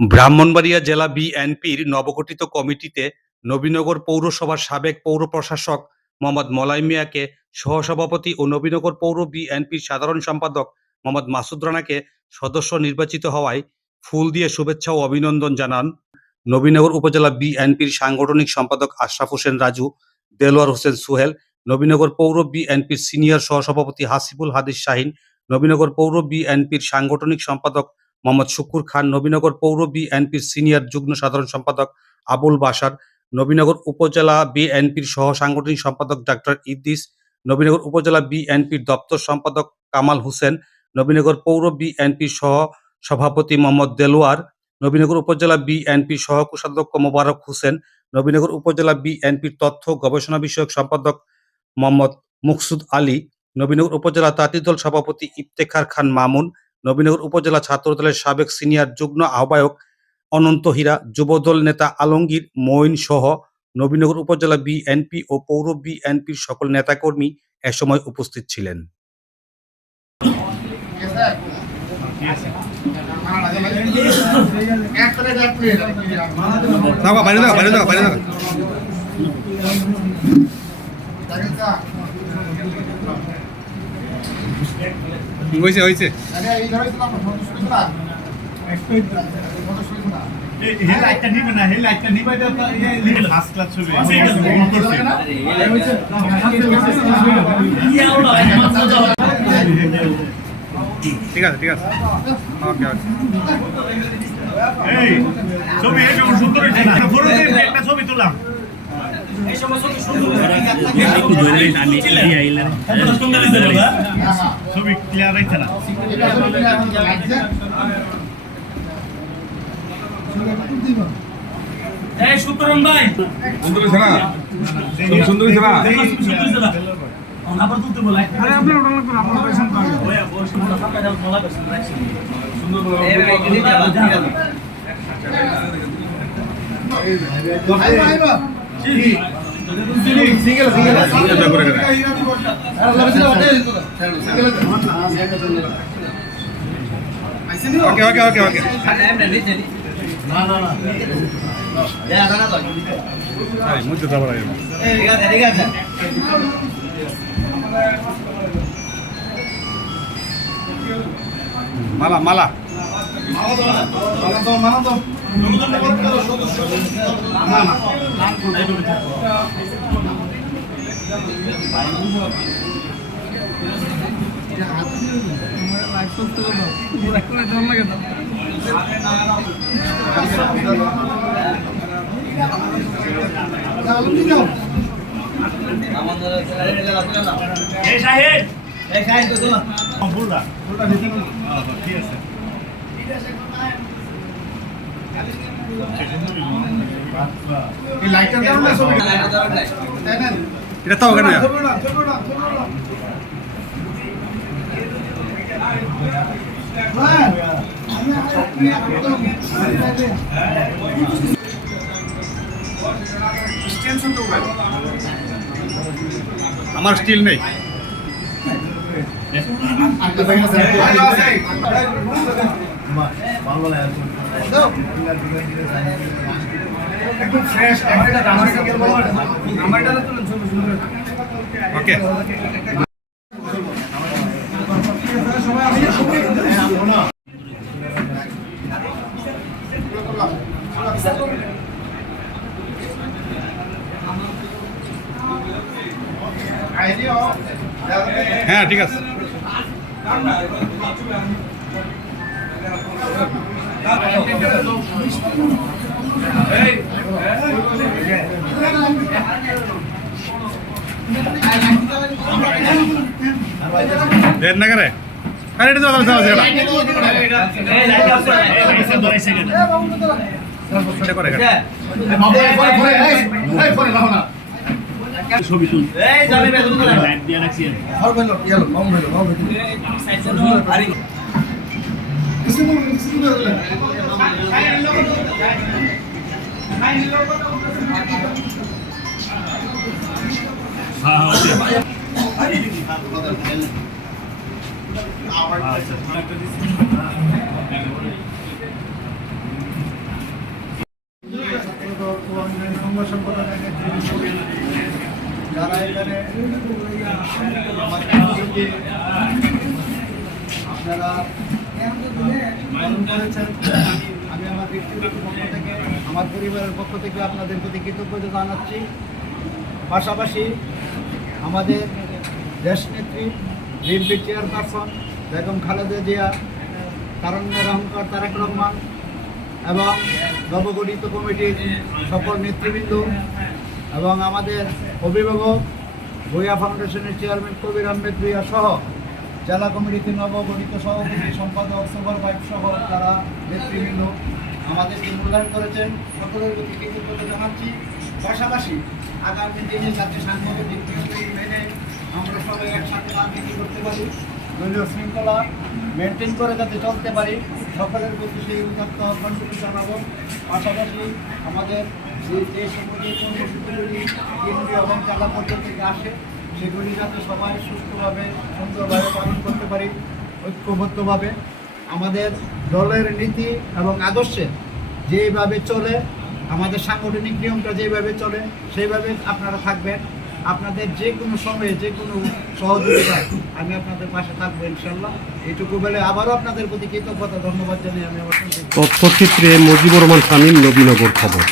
ব্রাহ্মণবাড়িয়া জেলা বিএনপির নবগঠিত কমিটিতে নবীনগর পৌরসভার সাবেক পৌর প্রশাসক মোহাম্মদ মলয় মিয়াকে সহসভাপতি ও নবীনগর পৌর বিএনপির সাধারণ সম্পাদক মোহাম্মদ মাসুদ রানাকে সদস্য নির্বাচিত হওয়ায় ফুল দিয়ে শুভেচ্ছা ও অভিনন্দন জানান নবীনগর উপজেলা বিএনপির সাংগঠনিক সম্পাদক আশরাফ হোসেন রাজু, দেলোয়ার হোসেন সোহেল, নবীনগর পৌর বিএনপির সিনিয়র সহসভাপতি হাসিবুল হাদিস শাহিন, নবীনগর পৌর বিএনপির সাংগঠনিক সম্পাদক মোহাম্মদ শুকুর খান, নবীনগর পৌর বিএনপির সিনিয়র যুগ্ম সাধারণ সম্পাদক আবুল বাশার, নবীনগর উপজেলা বিএনপির সহ সাংগঠনিক সম্পাদক ডাক্তার ইদ্রিস, নবীনগর উপজেলা বিএনপির দপ্তর সম্পাদক কামাল হোসেন, নবীনগর পৌর বিএনপির সহ সভাপতি মোহাম্মদ দেলোয়ার, নবীনগর উপজেলা বিএনপির সহ কোষাধ্যক্ষ মোবারক হোসেন, নবীনগর উপজেলা বিএনপির তথ্য গবেষণা বিষয়ক সম্পাদক মোহাম্মদ মুকসুদ আলী, নবীনগর উপজেলা তাঁতিদল সভাপতি ইফতেখার খান মামুন, নবীনগর উপজেলা ছাত্রদলের সাবেক সিনিয়র যুগ্ম আহ্বায়ক অনন্ত হীরা, যুবদল নেতা আলমগীর মঈন সহ নবীনগর উপজেলা বিএনপি ও পৌর বিএনপির সকল নেতাকর্মী এ সময় উপস্থিত ছিলেন। হয়েছে হয়েছে ঠিক আছে ঠিক আছে ওকে ওকে এই ছবি এই সুন্দর হয়েছে না একটা ছবি তুললাম এই সমস্ত সুন্দর একটু ধরে আমি দিয়ে আইলাম সুন্দর হয়েছে বাবা ছবি ক্লিয়ার হইছে না এই সুতরন ভাই সুন্দর হয়েছে না সুন্দর হয়েছে না সুন্দর হয়েছে না আবার তুলতে বলাই আরে আপনি ওটা লাগবে আমার পেছন করে ওয়া বস সুন্দর ফাঁকা দাও বলা পেছন রাখছি সুন্দর বলা এই সিঙ্গেল করে করে ওকে ওকে ওকে ওকে না না না ya sana তো এই মুদ্রা দাও রাখো ঠিক আছে মালা মালা এটা তো ওখানে আমার স্টিল নেই ওকে হ্যাঁ ঠিক আছে দেন না করে আরে এটা দাও দাও দাও এই লাইট আছে এই 2 সেকেন্ড এটা করে এই ফোনে রাখো না ছবি তুল এই যাবে বে তুমি লাইট দিয়া রাখছি আর বললো ইয়েলো মাম হলো সাইড সাইড আরে আমাদেরকে আপনারা পালন করেছেন। আমি আমার ব্যক্তিগত পক্ষ থেকে, আমার পরিবারের পক্ষ থেকে আপনাদের প্রতি কৃতজ্ঞতা জানাচ্ছি। পাশাপাশি আমাদের দেশনেত্রী বিএনপি চেয়ারপারসন বেগম খালেদা জিয়া, তারুণ্যের অহংকার তারেক রহমান এবং নবগঠিত কমিটির সকল নেতৃবৃন্দ এবং আমাদের অভিভাবক ভূঁইয়া ফাউন্ডেশনের চেয়ারম্যান কবির আহমেদ ভূঁইয়া সহ জেলা কমিটিতে নবগঠিত সভাপতি সম্পাদক সুপারভাইজার সহ তারা নেতৃবৃন্দ আমাদেরকে মূল্যায়ন করেছেন, সকলের প্রতি কৃতজ্ঞতা জানাচ্ছি। পাশাপাশি আগামী দিনে যাতে সাংগঠনিক নিয়মগুলি মেনে আমরা সবাই একসাথে রাজনীতি করতে পারি, দলীয় শৃঙ্খলা মেনটেন করে যাতে চলতে পারি, সকলের প্রতি সেই উদাত্ত আহ্বানগুলি জানাবো। পাশাপাশি আমাদের যে সকল কর্মসূচিগুলি কেন্দ্রীয় এবং জেলা পর্যায় থেকে আসে সেগুলি যাতে সবাই সুস্থভাবে সুন্দরভাবে পালন করতে পারি, ঐক্যবদ্ধভাবে আমাদের দলের নীতি এবং আদর্শে যেভাবে চলে, আমাদের সাংগঠনিক নিয়মটা যেভাবে চলে সেইভাবে আপনারা থাকবেন। আপনাদের যে কোনো সময়ে যে কোনো সহযোগিতায় আমি আপনাদের পাশে থাকবো ইনশাল্লাহ। এইটুকু বলে আবারও আপনাদের প্রতি কৃতজ্ঞতা ধন্যবাদ জানিয়ে আমি আমার তথ্যচিত্রে মজিবুর রহমান শামীম, নবীনগর খবর।